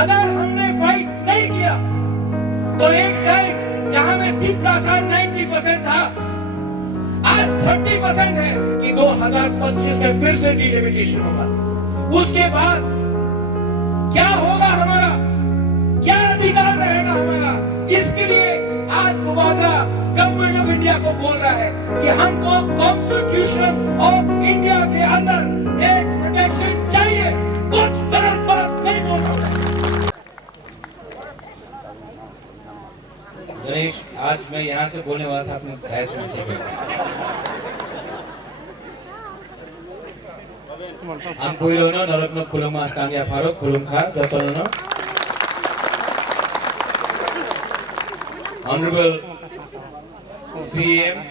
अगर हमने फाइट नहीं किया तो एक टाइम जहां में तिप्रासा 90% था, आज 30% है कि 2025 में फिर से डिलिमिटेशन होगा। उसके बाद क्या होगा हमारा, क्या अधिकार रहेगा हमारा? इसके लिए आज बुबागरा गवर्नमेंट ऑफ इंडिया को बोल रहा है कि हमको कॉन्स्टिट्यूशन ऑफ इंडिया के अंदर एक प्रोटेक्शन चाहिए। कुछ गलत बात नहीं बोल रहा है। गणेश, आज मैं यहाँ से बोलने वाला था अपने डैश में से Ang puilo no nolok no kulung mas kami aparok kulung kha dotol no Honorable CM,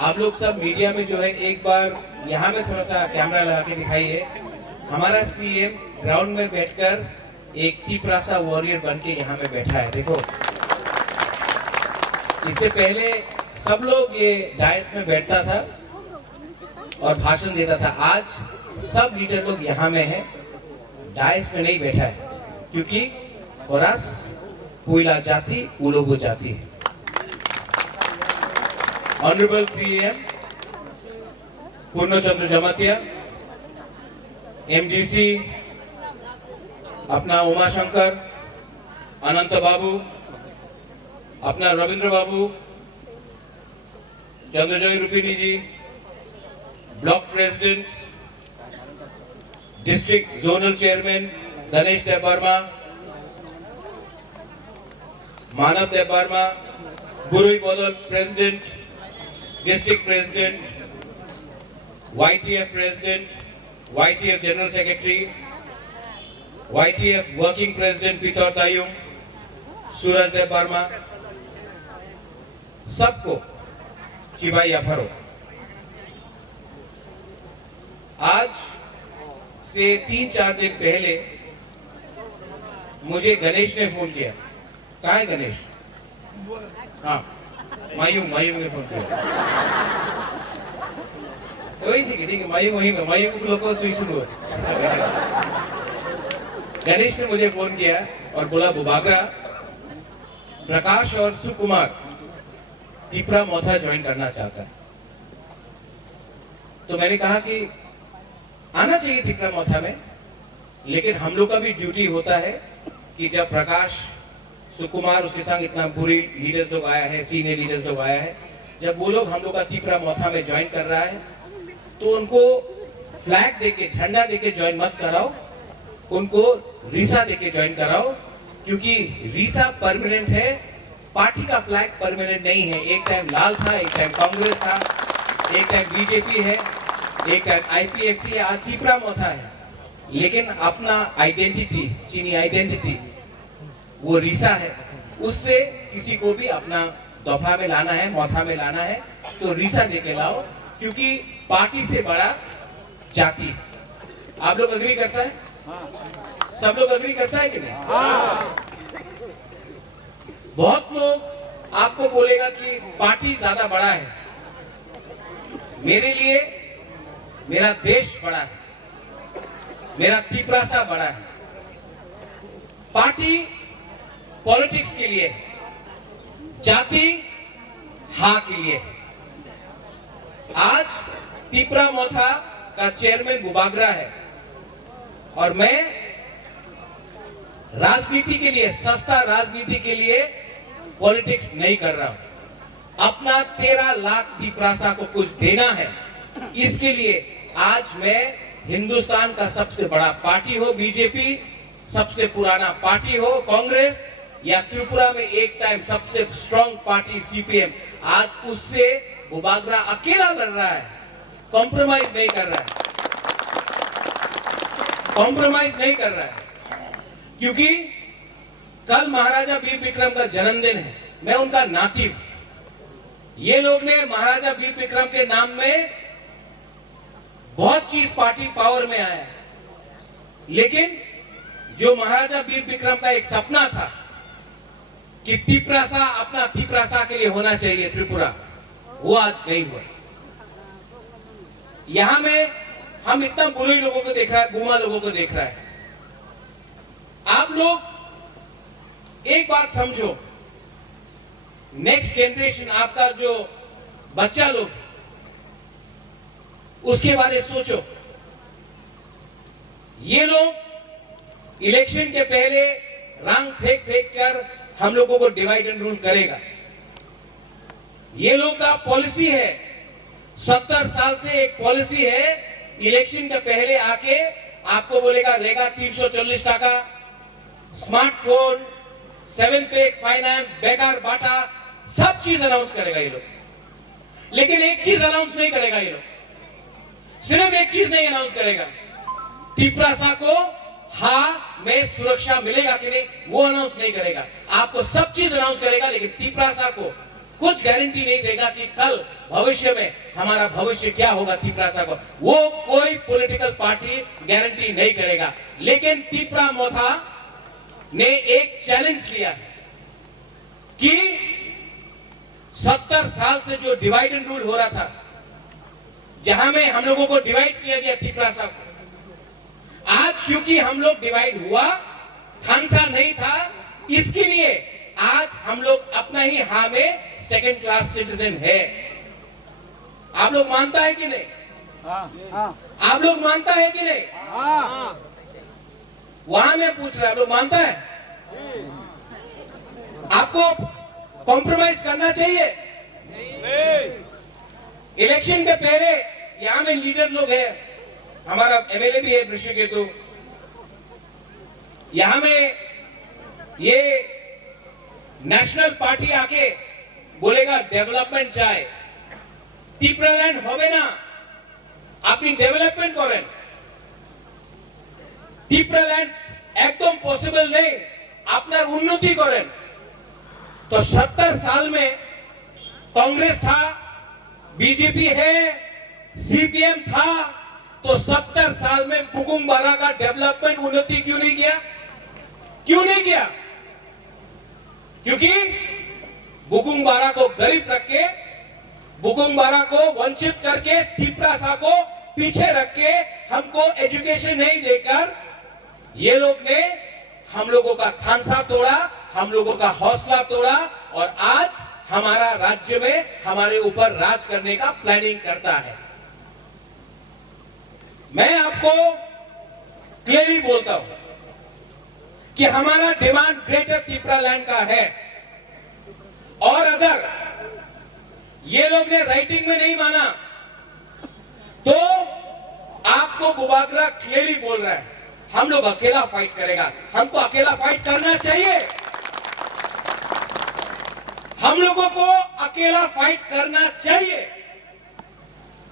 आप लोग सब मीडिया में जो है एक बार यहाँ में थोड़ा सा कैमरा लगा के दिखाइए। हमारा सीएम ग्राउंड में बैठकर एक तिप्रासा वॉरियर बन के यहाँ में बैठा है। देखो, इससे पहले सब लोग ये डायस में बैठता था और भाषण देता था। आज सब लीडर लोग यहाँ में हैं, डायस में नहीं बैठा है, क्योंकि कोरास पुइला जाति उलोगो जाति है। Honourable CM Purnachandra Jamatia, MDC अपना उमाशंकर, अनंत बाबू, अपना Rabindra Babu, Chandrajay Rupini ji, block president, district zonal chairman Ganesh Dev Varma, Manav Dev Varma, बुरुई बदल president, district president, YTF president, YTF general secretary, YTF working president Pitar Tayum, सूरज देव वर्मा, सबको चिबाई अफरो। आज से 3-4 दिन पहले मुझे गणेश ने फोन किया। कहाँ है गणेश? हाँ, मायूंग ने फोन किया। वही ठीक है, मायूंग लोग को सुनो। गणेश ने मुझे फोन किया और बोला, बुबागरा प्रकाश और सुकुमार तिप्रा मोथा ज्वाइन करना चाहता है। तो मैंने कहा कि आना चाहिए तिप्रा मोथा में, लेकिन हम लोग का भी ड्यूटी होता है कि जब प्रकाश सुकुमार उसके संग इतना बुरी लीडर्स लोग आया है, सीनियर लीडर्स लोग आया है, जब वो लोग हम लोग का तिप्रा मोथा में ज्वाइन कर रहा है तो उनको फ्लैग देके, झंडा देके ज्वाइन मत कराओ, उनको रीसा देके ज्वाइन कराओ, क्योंकि रीसा परमानेंट है, पार्टी का फ्लैग परमानेंट नहीं है। एक टाइम लाल था, एक टाइम कांग्रेस था, एक टाइम बीजेपी है, एक टाइम IPFT है, आज तिप्रा मोथा है। लेकिन अपना आइडेंटिटी, चीनी आइडेंटिटी वो रीसा है, उससे किसी को भी अपना दफा में लाना है, मोथा में लाना है, तो रीसा लेके लाओ, क्योंकि पार्टी से बड़ा जाति है। आप लोग अग्री करता है? सब लोग अग्री करता है कि नहीं? बहुत लोग आपको बोलेगा कि पार्टी ज्यादा बड़ा है। मेरे लिए मेरा देश बड़ा है, मेरा तिप्रासा बड़ा है। पार्टी पॉलिटिक्स के लिए, जाति हाँ के लिए। आज तिप्रा मोथा का चेयरमैन बुबागरा है और मैं राजनीति के लिए, सस्ता राजनीति के लिए पॉलिटिक्स नहीं कर रहा हूं। अपना 13 लाख तिप्रासा को कुछ देना है, इसके लिए आज मैं हिंदुस्तान का सबसे बड़ा पार्टी हो बीजेपी, सबसे पुराना पार्टी हो कांग्रेस, या त्रिपुरा में एक टाइम सबसे स्ट्रॉन्ग पार्टी CPM, आज उससे बुबागरा अकेला लड़ रहा है, कॉम्प्रोमाइज नहीं कर रहा है, कॉम्प्रोमाइज नहीं कर रहा है। क्योंकि कल महाराजा वीर विक्रम का जन्मदिन है, मैं उनका नाती हूं। ये लोग ने महाराजा वीर विक्रम के नाम में बहुत चीज पार्टी पावर में आया, लेकिन जो महाराजा वीर विक्रम का एक सपना था कि तिप्रासा अपना तिप्रासा के लिए होना चाहिए त्रिपुरा, वो आज नहीं हुआ। यहां में हम इतना बुरे लोगों को देख रहा है, बुमा लोगों को देख रहा है। आप लोग एक बात समझो, नेक्स्ट जनरेशन आपका जो बच्चा लोग, उसके बारे में सोचो। ये लोग इलेक्शन के पहले रंग फेंक फेंक कर हम लोगों को डिवाइड एंड रूल करेगा। ये लोग का पॉलिसी है, 70 साल से एक पॉलिसी है, इलेक्शन के पहले आके आपको बोलेगा रेगा 340 टाका, स्मार्टफोन, 7 पे फाइनेंस, बेकार बाटा, सब चीज अनाउंस करेगा ये लोग। लेकिन एक चीज अनाउंस नहीं करेगा ये लोग, सिर्फ एक चीज नहीं अनाउंस करेगा, टिपरासा को हाँ में सुरक्षा मिलेगा कि नहीं, वो अनाउंस नहीं करेगा। आपको सब चीज अनाउंस करेगा, लेकिन टिपरासा को कुछ गारंटी नहीं देगा कि कल भविष्य में हमारा भविष्य क्या होगा। टिपरासा को वो कोई पॉलिटिकल पार्टी गारंटी नहीं करेगा। लेकिन टिपरा मोथा ने एक चैलेंज लिया है कि 70 साल से जो डिवाइड एंड रूल हो रहा था, जहां में हम लोगों को डिवाइड किया गया टिपरासा को, आज क्योंकि हम लोग डिवाइड हुआ, थानसा नहीं था, इसके लिए आज हम लोग अपना ही हाँ में सेकेंड क्लास सिटीजन है। आप लोग मानता है कि नहीं? आप लोग मानता है कि नहीं? वहां मैं पूछ रहा, आप लोग मानता है? आपको कॉम्प्रोमाइज करना चाहिए? इलेक्शन के पहले यहां में लीडर लोग हैं, हमारा एमएलए भी है ऋषिकेतु, यहां में ये नेशनल पार्टी आके बोलेगा डेवलपमेंट चाहे, টিপরাল্যান্ড হবে না, আপনি ডেভেলপমেন্ট করেন। টিপরাল্যান্ড একদম পসিবল নেই, আপনার উন্নতি করেন। तो 70 साल में कांग्रेस था, बीजेपी है, सीपीएम था, तो 70 साल में बुकुमबारा का डेवलपमेंट उन्नति क्यों नहीं किया? क्यों नहीं किया? क्योंकि बुकुमबारा को गरीब रख के, बुकुमबारा को वंचित करके, टिपरासा को पीछे रख के, हमको एजुकेशन नहीं देकर ये लोग ने हम लोगों का थानसा तोड़ा, हम लोगों का हौसला तोड़ा, और आज हमारा राज्य में हमारे ऊपर राज करने का प्लानिंग करता है। मैं आपको क्लियरली बोलता हूं कि हमारा डिमांड ग्रेटर टिपरालैंड का है, और अगर ये लोग ने राइटिंग में नहीं माना तो आपको बुबागरा क्लियरली बोल रहा है, हम लोग अकेला फाइट करेगा। हमको अकेला फाइट करना चाहिए, हम लोगों को अकेला फाइट करना चाहिए।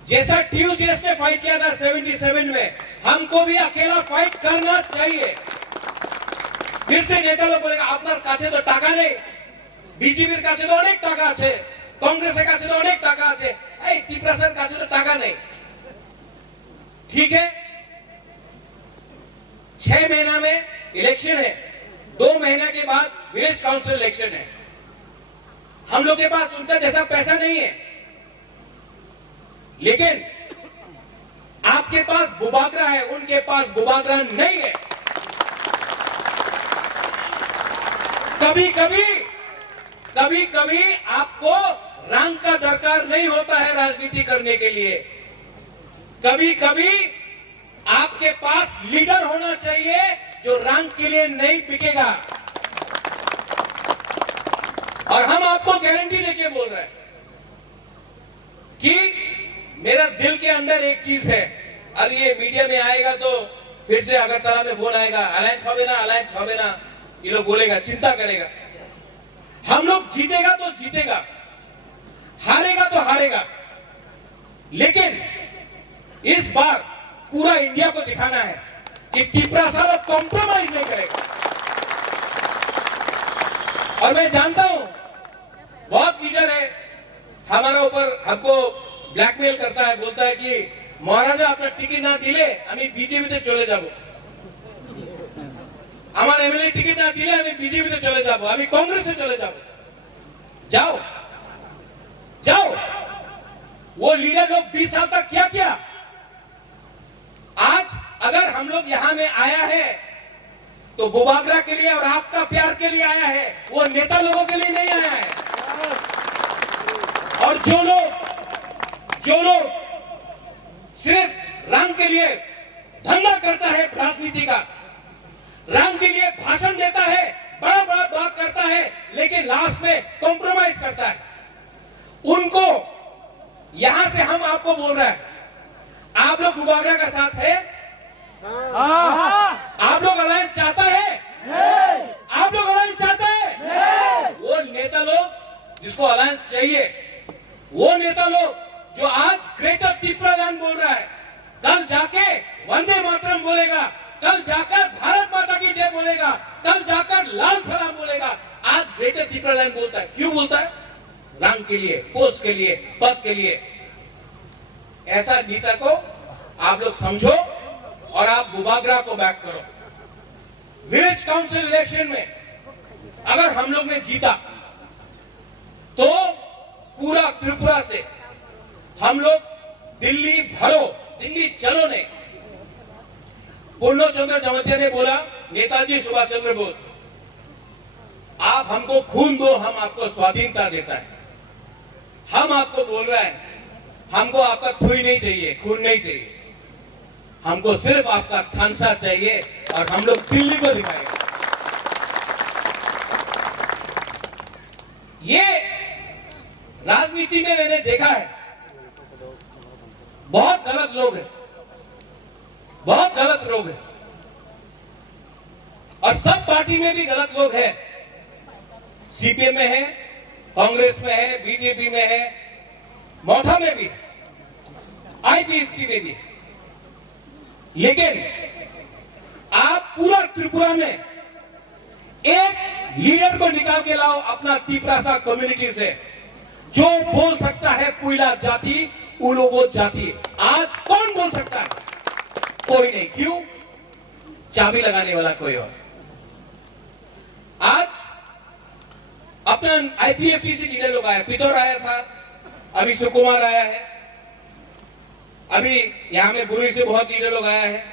जैसा टीयूजीएस ने फाइट किया था 77 में, हमको भी अकेला फाइट करना चाहिए। फिर से नेता लोग बोलेगा আপনার কাছে তো টাকা নেই, বিজেপির কাছে তো অনেক টাকা আছে, কংগ্রেসের কাছে তো অনেক টাকা আছে, এই টিপরাসার কাছে তো টাকা নেই। ठीक है, 6 महीना में इलेक्शन है, 2 महीने के बाद विलेज काउंसिल इलेक्शन है। हम लोग के पास उनका जैसा पैसा नहीं है, लेकिन आपके पास बुबागरा है, उनके पास बुबागरा नहीं है। कभी कभी आपको रंग का दरकार नहीं होता है राजनीति करने के लिए, कभी कभी आपके पास लीडर होना चाहिए जो रंग के लिए नहीं बिकेगा। और हम आपको गारंटी देके बोल रहे हैं कि मेरा दिल के अंदर एक चीज है, और ये मीडिया में आएगा तो फिर से अगरतला में फोन आएगा, अलायंस होवे ना, ये लोग बोलेगा, चिंता करेगा। हम लोग जीतेगा तो जीतेगा, हारेगा तो हारेगा, लेकिन इस बार पूरा इंडिया को दिखाना है कि टिपरासा कॉम्प्रोमाइज नहीं करेगा। और मैं जानता हूं बहुत लीडर है हमारा ऊपर, हमको ब्लैकमेल करता है, बोलता है कि महाराजा अपना टिकट ना दिले আমি বিজেপিতে চলে যাব, আমার এমএলএ টিকিট না দিলে আমি বিজেপিতে চলে যাব, আমি कांग्रेस चले যাব। जाओ जाओ, वो लीडर लोग 20 साल तक क्या किया? आज अगर हम लोग यहां में आया है तो बुबागरा के लिए और आपका प्यार के लिए आया है, वो नेता लोगों के लिए नहीं आया है। और जो लोग सिर्फ राम के लिए धंधा करता है, राजनीति का, राम के लिए भाषण देता है, बड़ा बड़ा बात करता है, लेकिन लास्ट में कॉम्प्रोमाइज करता है, उनको यहां से हम आपको बोल रहे हैं, आप लोग बुबागरा का साथ है? आप लोग अलायंस चाहता है? आप लोग अलायंस चाहते हैं? वो नेता लोग जिसको अलायंस चाहिए, वो नेता लोग जो आज ग्रेटर त्रिपुरालैंड बोल रहा है, कल जाके वंदे मातरम बोलेगा, कल जाकर भारत माता की जय बोलेगा, कल जाकर लाल सलाम बोलेगा, आज ग्रेटर त्रिपुरालैंड बोलता है। क्यों बोलता है? राम के लिए, पोस्ट के लिए, पद के लिए। ऐसा नेता को आप लोग समझो और आप बुबागरा को बैक करो। विलेज काउंसिल इलेक्शन में अगर हम लोग ने जीता तो पूरा त्रिपुरा से हम लोग दिल्ली भरो, दिल्ली चलो नहीं। पूर्णचंद्र जमतिया ने बोला, नेताजी सुभाष चंद्र बोस, आप हमको खून दो, हम आपको स्वाधीनता देता है। हम आपको बोल रहे हैं, हमको आपका थुई नहीं चाहिए, खून नहीं चाहिए, हमको सिर्फ आपका थानसा चाहिए और हम लोग दिल्ली को दिखाएंगे। ये राजनीति में मैंने देखा है, बहुत गलत लोग हैं, बहुत गलत लोग हैं, और सब पार्टी में भी गलत लोग हैं। सीपीएम में है, कांग्रेस में है, बीजेपी में है, मौथा में भी है, आईपीएफटी में भी है। लेकिन आप पूरा त्रिपुरा में एक लीडर को निकाल के लाओ अपना तिपरासा कम्युनिटी से, जो बोल सकता है पुइला जाति, उलोगो जाति। आज कौन बोल सकता है? कोई नहीं। क्यों? चाबी लगाने वाला कोई और। आज अपना आईपीएफटी से लीडर लोग आए, पितौर आया था, अभी सुकुमार आया है, अभी यहां में बुरी से बहुत लीडर लोग आया है,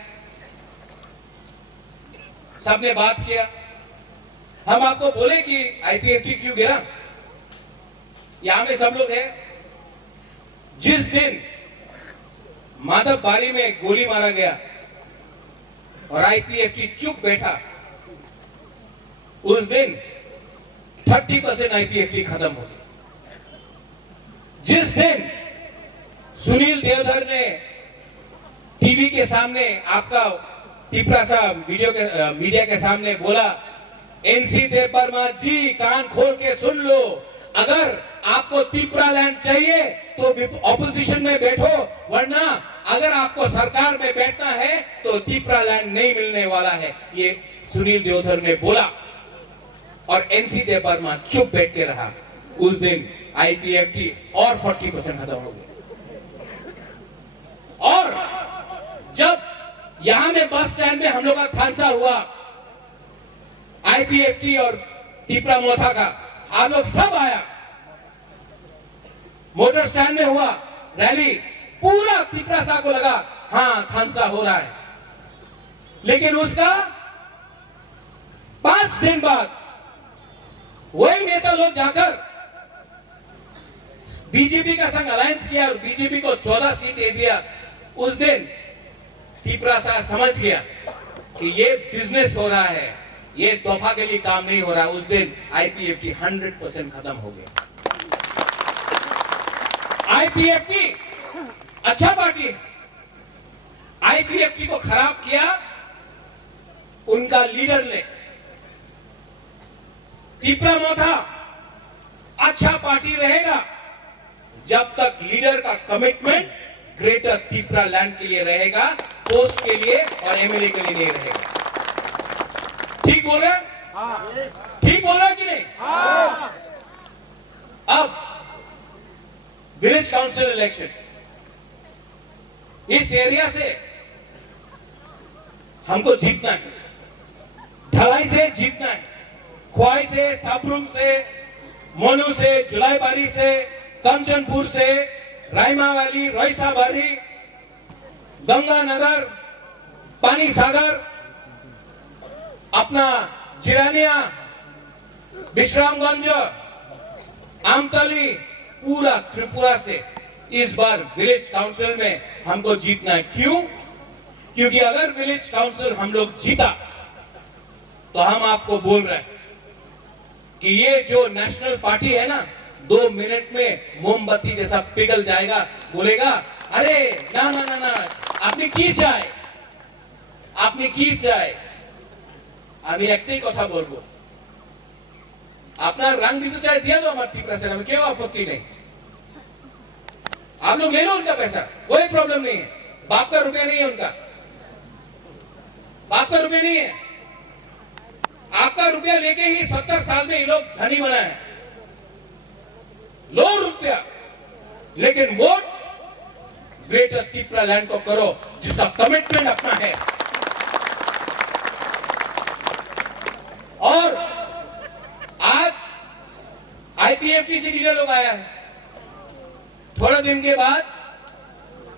सबने बात किया। हम आपको बोले कि आईपीएफटी क्यों गिरा? यहां में सब लोग हैं। जिस दिन माधव बारी में गोली मारा गया और आईपीएफटी चुप बैठा, उस दिन 30% आईपीएफटी खत्म हो गई। जिस दिन सुनील देवधर ने टीवी के सामने, आपका तिपरासा मीडिया के सामने बोला, एनसी देव वर्मा जी कान खोल के सुन लो, अगर आपको त्रिपुरालैंड चाहिए तो ऑपोजिशन में बैठो, वरना अगर आपको सरकार में बैठना है तो त्रिपुरालैंड नहीं मिलने वाला है। ये सुनील देवधर ने बोला और एनसी देव वर्मा चुप बैठ के रहा। उस दिन आईपीएफटी और 40% खत्म हो गया। और जब यहां में बस स्टैंड में हम लोग का खानसा हुआ, आईपीएफटी और तिपरा मोथा का, आप लोग सब आया, मोटर स्टैंड में हुआ रैली, पूरा तिपरासा को लगा हां खानसा हो रहा है। लेकिन उसका 5 दिन बाद वही नेता लोग जाकर बीजेपी का संग अलायंस किया और बीजेपी को 14 सीट दे दिया। उस दिन तिपरासा समझ गया कि ये बिजनेस हो रहा है, ये तोहफा के लिए काम नहीं हो रहा। उस दिन आईपीएफटी 100% खत्म हो गया। आईपीएफटी अच्छा पार्टी है, आईपीएफटी को खराब किया उनका लीडर ने। तिपरा मोथा अच्छा पार्टी रहेगा जब तक लीडर का कमिटमेंट ग्रेटर तिपरा लैंड के लिए रहेगा, पोस्ट के लिए और एमएलए के लिए नहीं रहेगा। ठीक बोल रहे हैं? ठीक बोल रहा है कि नहीं? अब विलेज काउंसिल इलेक्शन, इस एरिया से हमको जीतना है, ढलाई से जीतना है, ख्वाई से, साबरुम से, मोनू से, जुलाईबारी से, कंचनपुर से, रायमा वैली, रोइसाबारी, गंगानगर, पानी सागर, अपना जिरानिया, विश्रामगंज, आमतली, पूरा त्रिपुरा से इस बार विलेज काउंसिल में हमको जीतना है। क्यों? क्योंकि अगर विलेज काउंसिल हम लोग जीता तो हम आपको बोल रहे हैं कि ये जो नेशनल पार्टी है ना, 2 मिनट में मोमबत्ती जैसा पिघल जाएगा, बोलेगा अरे ना ना ना ना, আপনি কি চাই, আপনি কি চাই। আমি একটাই কথা বলবো, আপনার रंग दिखो चाहे दिया दो हमारे त्रिपुरा से, हमें क्या आपत्ति नहीं। आप लोग ले लो उनका पैसा, कोई प्रॉब्लम नहीं है। बाप का रुपया नहीं है उनका, बाप का रुपया नहीं है। आपका रुपया लेके ही 70 साल में ये लोग धनी बना है। लो रुपया, लेकिन वोट ग्रेटर त्रिपुरा लैंड को करो जिसका कमिटमेंट अपना है। और आज आईपीएफटी लीडर लोग आया है, थोड़े दिन के बाद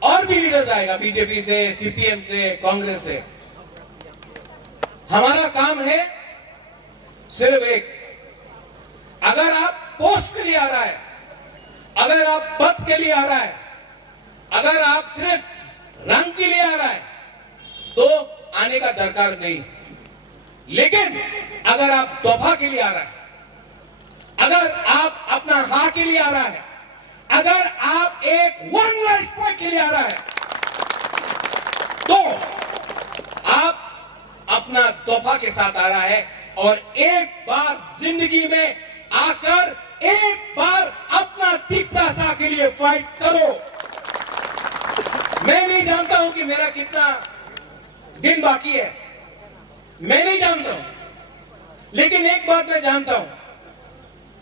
और भी लीडर्स आएगा, बीजेपी से, सीपीएम से, कांग्रेस से। हमारा काम है सिर्फ एक, अगर आप पोस्ट के लिए आ रहा है, अगर आप पद के लिए आ रहा है, अगर आप सिर्फ रंग के लिए आ रहा है तो आने का दरकार नहीं। लेकिन अगर आप तोहफा के लिए आ रहा है, अगर आप अपना हाँ के लिए आ रहा है, अगर आप एक वन लाइफ फाइट के लिए आ रहा है, तो आप अपना तोहफा के साथ आ रहा है। और एक बार जिंदगी में आकर एक बार अपना त्रिपुरा के लिए फाइट करो। मैं नहीं जानता हूं कि मेरा कितना दिन बाकी है, मैं नहीं जानता हूं, लेकिन एक बात मैं जानता हूं,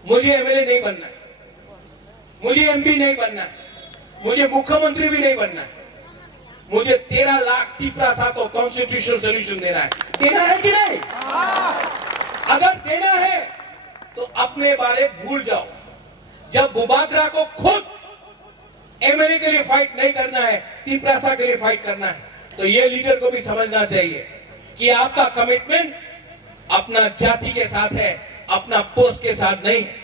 मुझे एमएलए नहीं बनना है, मुझे एमपी नहीं बनना है, मुझे मुख्यमंत्री भी नहीं बनना है। मुझे 13 लाख त्रिपुरा को कॉन्स्टिट्यूशनल सोल्यूशन देना है। देना है कि नहीं? अगर देना है तो अपने बारे भूल जाओ। जब बुबागरा को खुद एमएलए के लिए फाइट नहीं करना है, त्रिपुरा के लिए फाइट करना है, तो ये लीडर को भी समझना चाहिए कि आपका कमिटमेंट अपना जाति के साथ है, अपना पोस्ट के साथ नहीं है।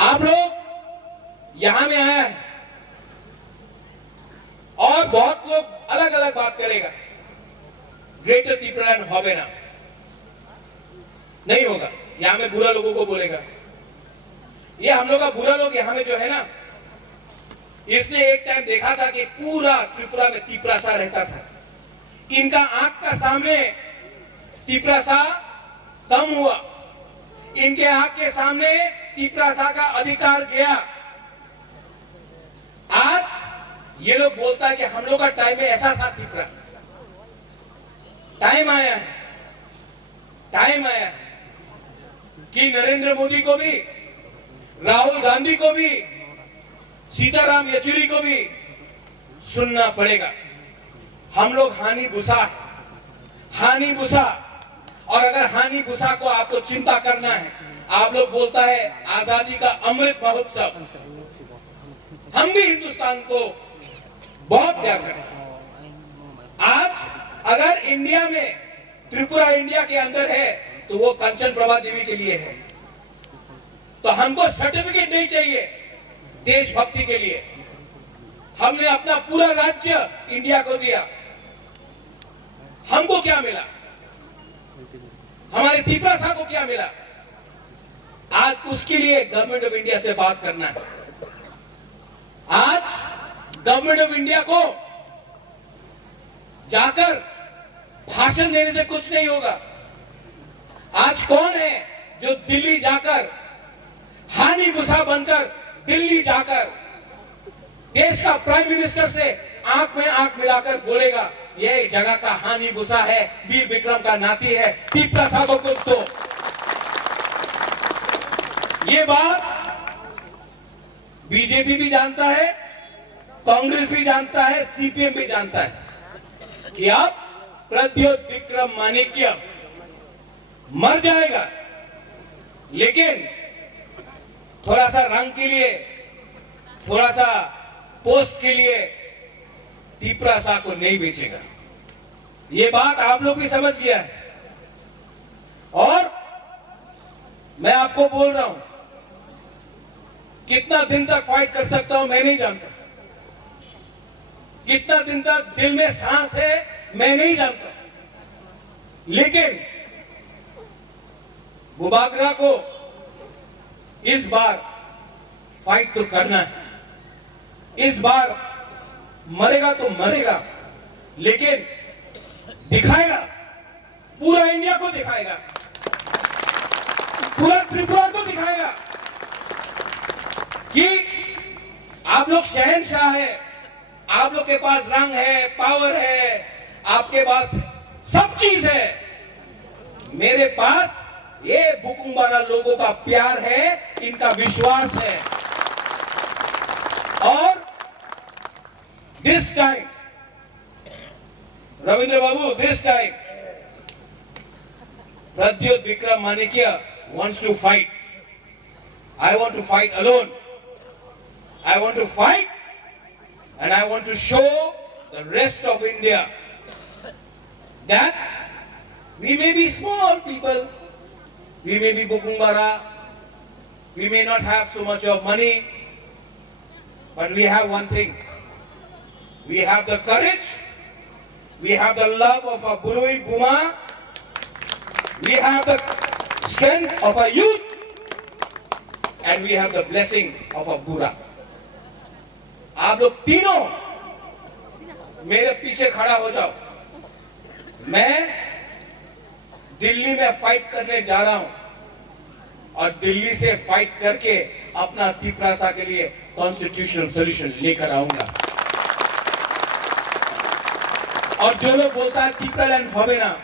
आप लोग यहां में आया है और बहुत लोग अलग अलग बात करेगा, ग्रेटर त्रिपुरा होवे ना, नहीं होगा। यहां में बुरा लोगों को बोलेगा, ये हम लोग का बुरा लोग यहां में जो है ना, इसने एक टाइम देखा था कि पूरा त्रिपुरा में त्रिपुरा रहता था। इनका आंख का सामने त्रिपुरा कम हुआ, इनके आंख के सामने त्रिपुरा का अधिकार गया। आज ये लोग बोलता है कि हम लोग का टाइम में ऐसा था त्रिपुरा। टाइम आया है, टाइम आया है कि नरेंद्र मोदी को भी, राहुल गांधी को भी, सीताराम येचुरी को भी सुनना पड़ेगा। हम लोग हानि भूसा, हानि भूसा। और अगर हानि भूसा को आपको चिंता करना है, आप लोग बोलता है आजादी का अमृत महोत्सव, हम भी हिंदुस्तान को बहुत प्यार करते हैं। आज अगर इंडिया में त्रिपुरा इंडिया के अंदर है तो वो कंचन प्रभा देवी के लिए है। तो हमको सर्टिफिकेट नहीं चाहिए देशभक्ति के लिए। हमने अपना पूरा राज्य इंडिया को दिया, हमको क्या मिला? हमारे त्रिपुरा को क्या मिला? आज उसके लिए गवर्नमेंट ऑफ इंडिया से बात करना है। आज गवर्नमेंट ऑफ इंडिया को जाकर भाषण देने से कुछ नहीं होगा। आज कौन है जो दिल्ली जाकर हानि भूसा बनकर दिल्ली जाकर देश का प्राइम मिनिस्टर से आंख में आंख मिलाकर बोलेगा ये जगह का हानि भूसा है, वीर विक्रम का नाती है, त्रिपुरा को कुछ दो। ये बात बीजेपी भी जानता है, कांग्रेस भी जानता है, सीपीएम भी जानता है कि आप प्रद्योत विक्रम माणिक्य मर जाएगा, लेकिन थोड़ा सा रंग के लिए, थोड़ा सा पोस्ट के लिए त्रिपुरा को नहीं बेचेगा। ये बात आप लोग भी समझ गया है। मैं आपको बोल रहा हूं, कितना दिन तक फाइट कर सकता हूं मैं नहीं जानता, कितना दिन तक दिल में सांस है मैं नहीं जानता, लेकिन बुबागरा को इस बार फाइट तो करना है। इस बार मरेगा तो मरेगा, लेकिन दिखाएगा, पूरा इंडिया को दिखाएगा, पूरा त्रिपुरा को दिखाएगा कि आप लोग शहंशाह है, आप लोग के पास रंग है, पावर है, आपके पास सब चीज है। मेरे पास ये बुकुम्बारा लोगों का प्यार है, इनका विश्वास है। और this time Rabindra Babu, this time Pradyot Bikram Manikya wants to fight. I want to fight alone. I want to fight and I want to show the rest of India that we may be small people, we may be Bukumbara, we may not have so much of money, but we have one thing. We have the courage, we have the love of a Burui Buma, we have the strength of a youth, and we have the blessing of a Bura. आप लोग तीनों मेरे पीछे खड़ा हो जाओ। मैं दिल्ली में फाइट करने जा रहा हूं और दिल्ली से फाइट करके अपना तिपरासा के लिए कॉन्स्टिट्यूशनल सॉल्यूशन लेकर आऊंगा। और जो लोग बोलता है तिपरालैंड होवे ना,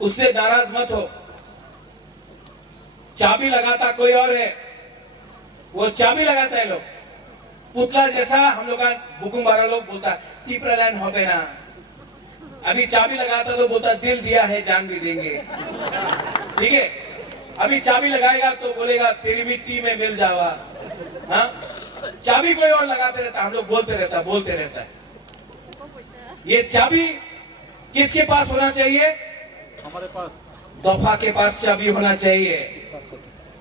उससे नाराज मत हो। चाबी लगाता कोई और है, वो चाबी लगाता है लोग। पुतला जैसा हम लोग का बुकुम्बारा लोग बोलता है तिपरालैंड होवे ना, अभी चाबी लगाता तो बोलता दिल दिया है जान भी देंगे। ठीक है, अभी चाबी लगाएगा तो बोलेगा तेरी मिट्टी में मिल जावा। हाँ, चाबी कोई और लगाते रहता, हम लोग बोलते रहता है। ये चाबी किसके पास होना चाहिए? हमारे पास तोहफा के पास चाबी होना चाहिए।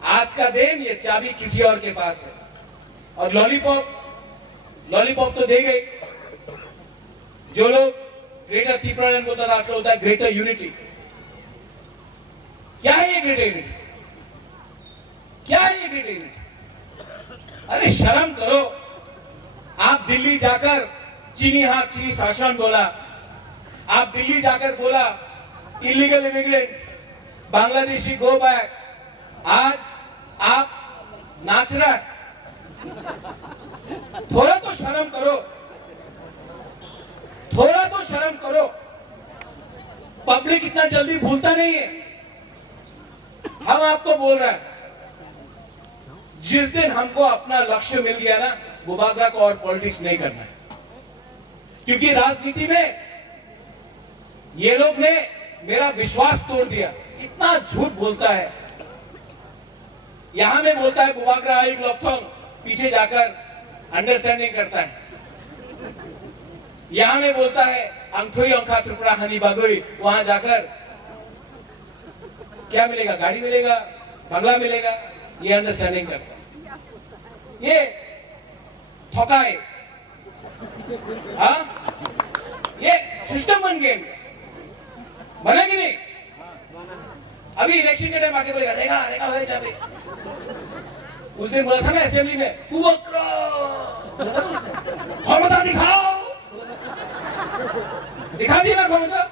आज का दिन ये चाबी किसी और के पास है। और लॉलीपॉप तो दे गई। जो लोग ग्रेटर तिपरालैंड बोलता था, आजकल होता है ग्रेटर यूनिटी। क्या है ये ग्रेटर यूनिटी? क्या है ये ग्रेटर यूनिटी? अरे शर्म करो। आप दिल्ली जाकर चीनी शासन बोला, आप दिल्ली जाकर बोला illegal immigrants, Bangladeshi go back. आज आप नाच रहा है। थोड़ा तो शर्म करो, थोड़ा तो शर्म करो। पब्लिक इतना जल्दी भूलता नहीं है। हम आपको बोल रहे हैं, जिस दिन हमको अपना लक्ष्य मिल गया ना, बुबागरा को और पॉलिटिक्स नहीं करना है। क्योंकि राजनीति में ये लोग ने मेरा विश्वास तोड़ दिया। इतना झूठ बोलता है। यहां में बोलता है बुबागरा एक लॉकथोंग, पीछे जाकर अंडरस्टैंडिंग करता है। यहां में बोलता है अंथोई अंखा त्रिपुरा हनी बागोई, वहां जाकर क्या मिलेगा? गाड़ी मिलेगा, बंगला मिलेगा। ये अंडरस्टैंडिंग करता है। ये ठोकाए। हाँ, ये सिस्टम बन गए, बना कि नहीं? अभी इलेक्शन के टाइम आके बोलेगा रेगा रेगा हो जाए। उस दिन बोला था ना असेंबली में, क्षमता दिखाओ, दिखा दिया ना क्षमता।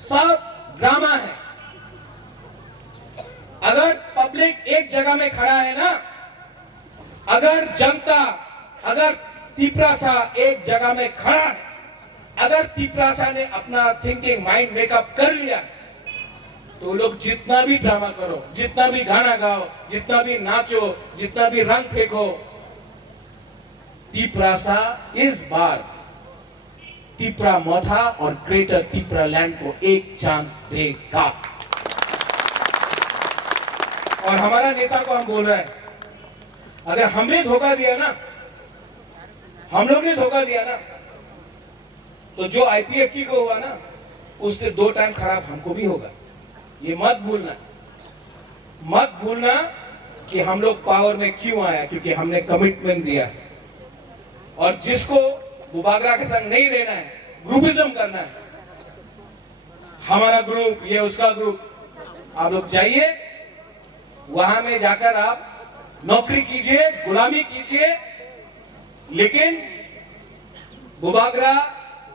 सब ड्रामा है। अगर पब्लिक एक जगह में खड़ा है ना, अगर जनता, अगर तिपरासा एक जगह में खड़ा है, अगर तिपरासा ने अपना थिंकिंग माइंड मेकअप कर लिया, तो लोग जितना भी ड्रामा करो, जितना भी गाना गाओ, जितना भी नाचो, जितना भी रंग फेंको, तिपरासा इस बार तिपरा मोथा और ग्रेटर तिपरालैंड को एक चांस देगा। और हमारा नेता को हम बोल रहे हैं, अगर हमने धोखा दिया ना, हम लोग ने धोखा दिया ना, तो जो आईपीएफटी को हुआ ना, उससे 2 टाइम खराब हमको भी होगा। ये मत भूलना कि हम लोग पावर में क्यों आया, क्योंकि हमने कमिटमेंट दिया है। और जिसको बुबागरा के संग नहीं रहना है, ग्रुपिज्म करना है, हमारा ग्रुप, ये उसका ग्रुप, आप लोग जाइए, वहां में जाकर आप नौकरी कीजिए, गुलामी कीजिए। लेकिन बुबागरा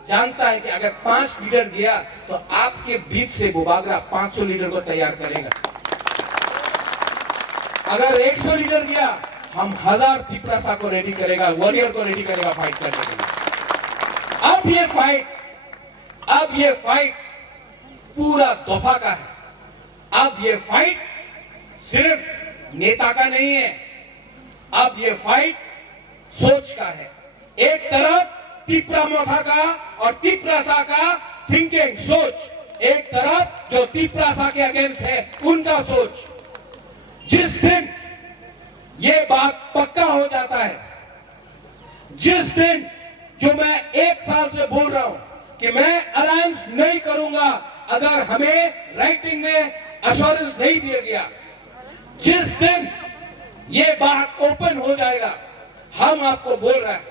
जानता है कि अगर 5 लीडर गया तो आपके बीच से बुबागरा 500 लीडर को तैयार करेगा। अगर 100 लीडर गया, हम 1000 तिपरासा को रेडी करेगा, वॉरियर को रेडी करेगा फाइट करने के लिए। अब ये फाइट पूरा दोफा का है। अब ये फाइट सिर्फ नेता का नहीं है, अब ये फाइट सोच का है। एक तरफ तिपरा मोथा का और तिपरासा का थिंकिंग सोच, एक तरफ जो तिपरासा के अगेंस्ट है उनका सोच। जिस दिन ये बात पक्का हो जाता है, जिस दिन, जो मैं 1 साल से बोल रहा हूं कि मैं अलायंस नहीं करूंगा अगर हमें राइटिंग में अश्योरेंस नहीं दिया गया, जिस दिन ये बात ओपन हो जाएगा, हम आपको बोल रहे हैं,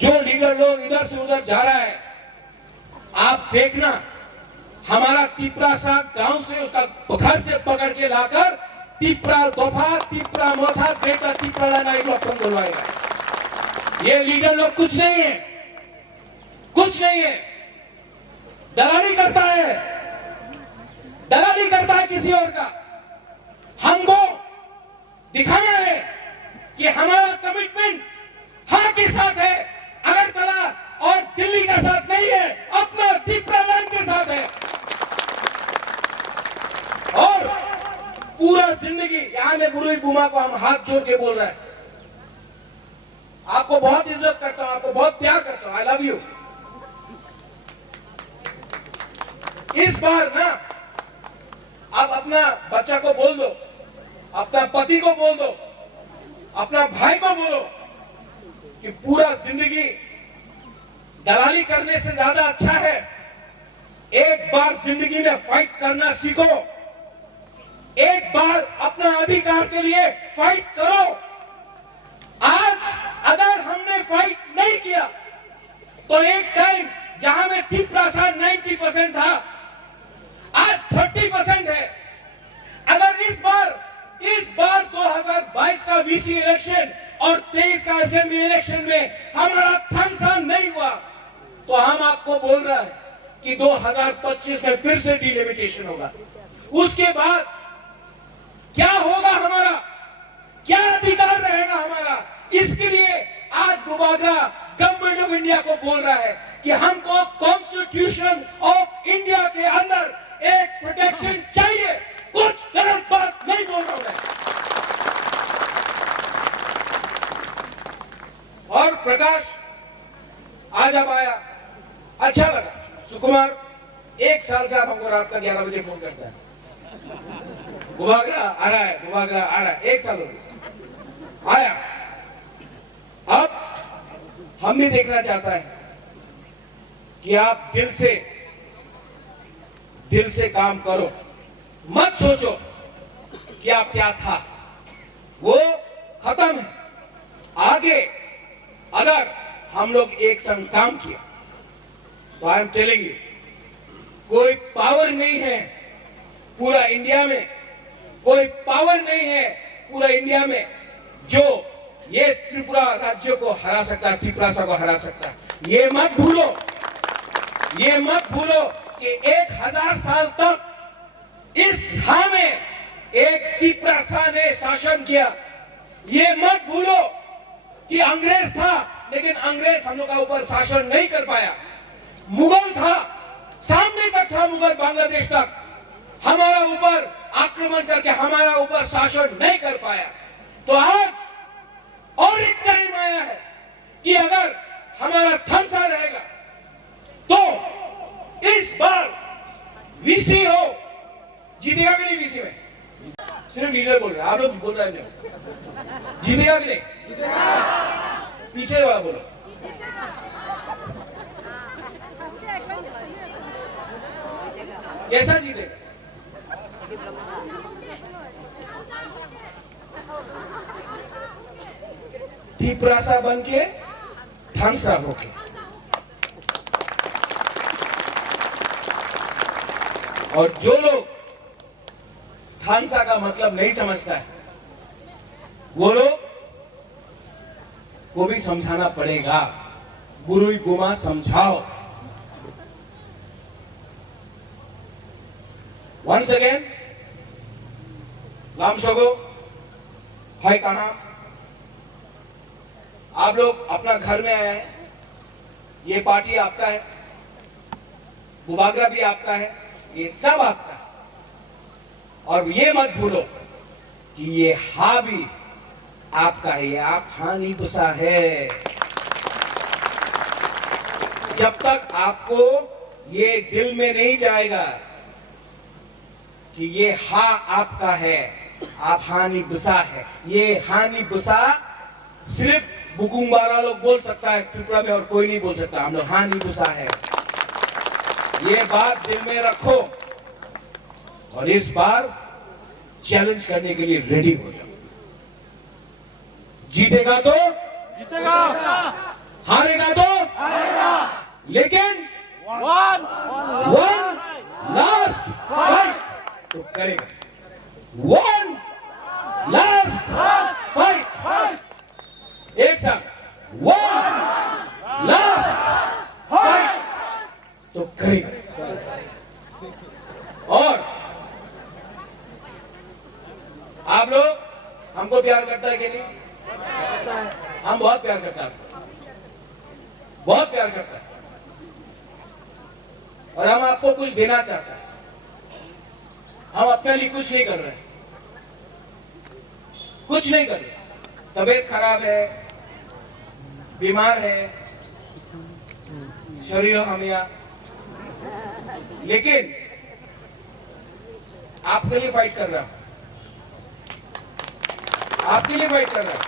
जो लीडर लोग इधर से उधर जा रहा है, आप देखना, हमारा तिपरासा गांव से उसका घर से पकड़ के लाकर तिपरा दोफा, तिपरा मोथा, बेटा तिपरा नाई को अपन बोलवाएगा। ये लीडर लोग कुछ नहीं है, कुछ नहीं है, दलाली करता है किसी और का। हमको दिखाना है कि हमारा कमिटमेंट हाँ के साथ है, अगरतला और दिल्ली का साथ नहीं है, अपना तिपरा लैंड के साथ है। और पूरा जिंदगी यहां में बुरुई बुमा को हम हाथ जोड़ के बोल रहे हैं, आपको बहुत इज्जत करता हूं, आपको बहुत प्यार करता हूं, आई लव यू। इस बार ना आप अपना बच्चा को बोल दो, अपना पति को बोल दो, अपना भाई को बोलो कि पूरा जिंदगी दलाली करने से ज्यादा अच्छा है, एक बार जिंदगी में फाइट करना सीखो, एक बार अपना अधिकार के लिए फाइट करो। आज अगर हमने फाइट नहीं किया तो एक टाइम जहां में तिपरासा 90% था, आज 30% है। अगर इस बार 2022 का वीसी इलेक्शन और 23 का असेंबली इलेक्शन में हमारा थंगसान नहीं हुआ तो हम आपको बोल रहे हैं कि 2025 में फिर से डिलिमिटेशन होगा। उसके बाद क्या होगा, हमारा क्या अधिकार रहेगा हमारा, इसके लिए आज बुबागरा गवर्नमेंट ऑफ इंडिया को बोल रहा है कि हमको कॉन्स्टिट्यूशन ऑफ इंडिया के अंदर एक प्रोटेक्शन चाहिए। कुछ गलत बात नहीं बोल रहा हूं मैं। और प्रकाश आज अब आया, अच्छा लगा। सुकुमार 1 साल से आप हमको रात का 11 बजे फोन करता है, बुबागरा आ रहा है, बुबागरा आ रहा है, 1 साल हो गया आया। अब हम भी देखना चाहता है कि आप दिल से काम करो, मत सोचो कि आप क्या था, वो खत्म है। आगे अगर हम लोग एक संग काम किया तो आई एम टेलिंग यू, कोई पावर नहीं है पूरा इंडिया में, कोई पावर नहीं है पूरा इंडिया में जो ये त्रिपुरा राज्य को हरा सकता है, तिपरासा को हरा सकता है। ये मत भूलो कि 1000 साल तक इस हां में एक तिपरासा ने शासन किया। ये मत भूलो कि अंग्रेज था, लेकिन अंग्रेज हम लोग का ऊपर शासन नहीं कर पाया। मुगल था, सामने तक था मुगल, बांग्लादेश तक, हमारा ऊपर आक्रमण करके हमारा ऊपर शासन नहीं कर पाया। तो आज और एक टाइम आया है कि अगर हमारा थमसा रहेगा तो इस बार वीसी हो, जीतेगा कि नहीं वीसी में? सिर्फ लीडर बोल रहे हैं, आप लोग बोल रहे हैं जीतेगा कि नहीं? पीछे वाला बोलो। कैसा जीतेगा? तीपरासा बन के थानसा होके। और जो लोग थानसा का मतलब नहीं समझता है वो लोग को भी समझाना पड़ेगा। गुरुई गुमा समझाओ। वंस अगेन लामसोगो है कहां? आप लोग अपना घर में आए हैं, ये पार्टी आपका है, बुबागरा भी आपका है, ये सब आपका है। और ये मत भूलो कि ये हा भी आपका है, ये आप हानि पुसा है। जब तक आपको ये दिल में नहीं जाएगा कि ये हा आपका है, आप हानि बुसा है, ये हानि बुसा सिर्फ बुकुम्बारा लोग बोल सकता है त्रिपुरा में, और कोई नहीं बोल सकता। हम लोग हानि बुसा है, ये बात दिल में रखो और इस बार चैलेंज करने के लिए रेडी हो जाओ। जीतेगा तो जीतेगा, हारेगा तो हारेगा, लेकिन वन लास्ट फाइट तो करेगा। वन लास्ट फाइट, एक साथ वन लास्ट फाइट तो करेगा। और आप लोग हमको प्यार करता है कि नहीं? हम बहुत प्यार करता है, बहुत प्यार करता है। और हम आपको कुछ देना चाहते हैं। हम अपने लिए कुछ नहीं कर रहे, कुछ नहीं कर रहे। तबीयत खराब है, बीमार है, शरीर हमिया, लेकिन आपके लिए फाइट कर रहा हूं, आपके लिए फाइट कर रहा हूं।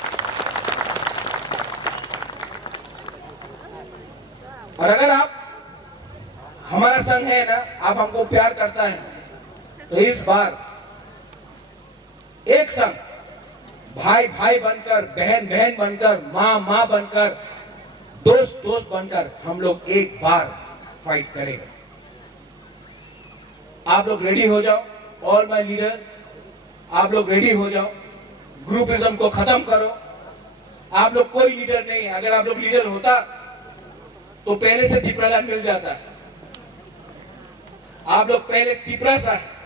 और अगर आप हमारा संग है ना, आप हमको प्यार करता है, तो इस बार एक संग भाई भाई बनकर, बहन बहन बनकर, माँ माँ बनकर, दोस्त दोस्त बनकर हम लोग एक बार फाइट करेंगे। आप लोग रेडी हो जाओ, ऑल माय लीडर्स, आप लोग रेडी हो जाओ। ग्रुपिज्म को खत्म करो। आप लोग कोई लीडर नहीं है। अगर आप लोग लीडर होता तो पहले से तिपराला मिल जाता। आप लोग पहले तिपरासा है।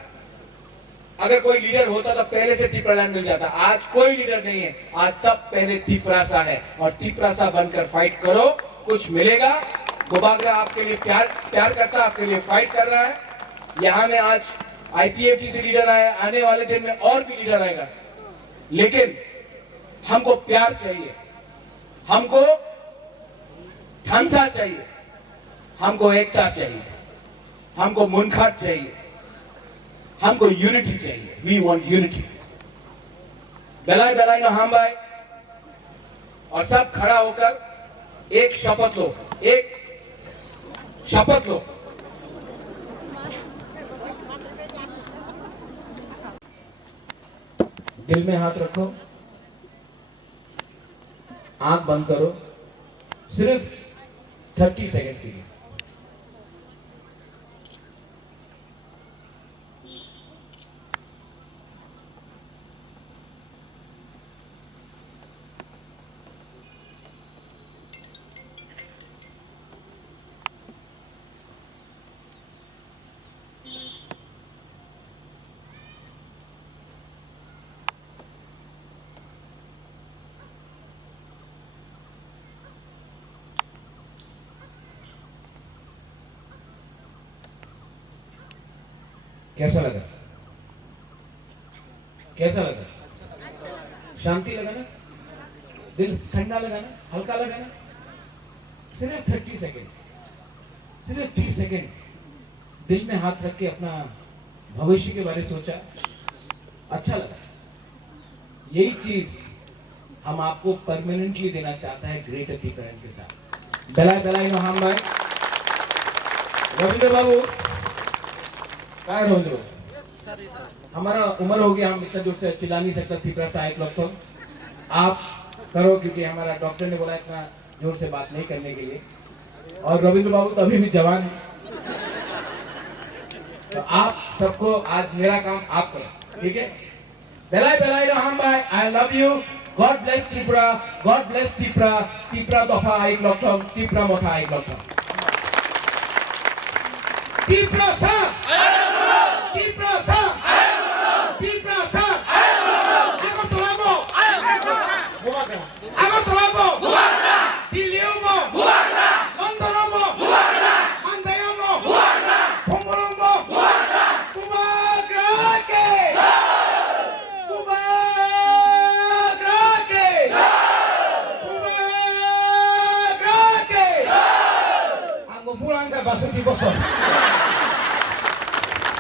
अगर कोई लीडर होता तो पहले से तिपराला मिल जाता। आज कोई लीडर नहीं है, आज सब पहले तिपरासा है। और तिपरासा बनकर फाइट करो, कुछ मिलेगा। बुबागरा आपके लिए प्यार करता, आपके लिए फाइट कर रहा है। यहां में आज IPFT से लीडर आया, आने वाले दिन में और भी लीडर आएगा। लेकिन हमको प्यार चाहिए, हमको थानसा चाहिए, हमको एकता चाहिए, हमको मुनखाट चाहिए, हमको यूनिटी चाहिए। We want unity. बेलाई बेलाई नो हम भाई, और सब खड़ा होकर एक शपथ लो, एक शपथ लो। दिल में हाथ रखो, आंख बंद करो, सिर्फ 30 सेकंड के लिए। कैसा लगा? कैसा लगा? शांति लगा ना? दिल ठंडा लगा ना? हल्का लगा ना? सिर्फ 30 सेकेंड, सिर्फ 30 सेकेंड दिल में हाथ रख के अपना भविष्य के बारे में सोचा, अच्छा लगा। यही चीज हम आपको परमानेंटली देना चाहता है ग्रेटर तिपरासा के साथ। बेलाई बेलाई नो हम भाई। रविंद्र बाबू क्या रोज रोज हमारा उम्र हो गया, हम इतना जोर से चिल्ला नहीं सकता। तिपरासा एक लोग तो आप करो, क्योंकि हमारा डॉक्टर ने बोला इतना जोर से बात नहीं करने के लिए। और रविंद्र बाबू तो अभी भी जवान है, तो आप सबको आज मेरा काम आप करो, ठीक है? बेलाई बेलाई रहम भाई, I love you, God bless Tripura, God bless Tripura, Tripura दफा आइक लक्ष्म, त्रिपुरा मथा आइक लक्ष्म, त्रिपुरा सा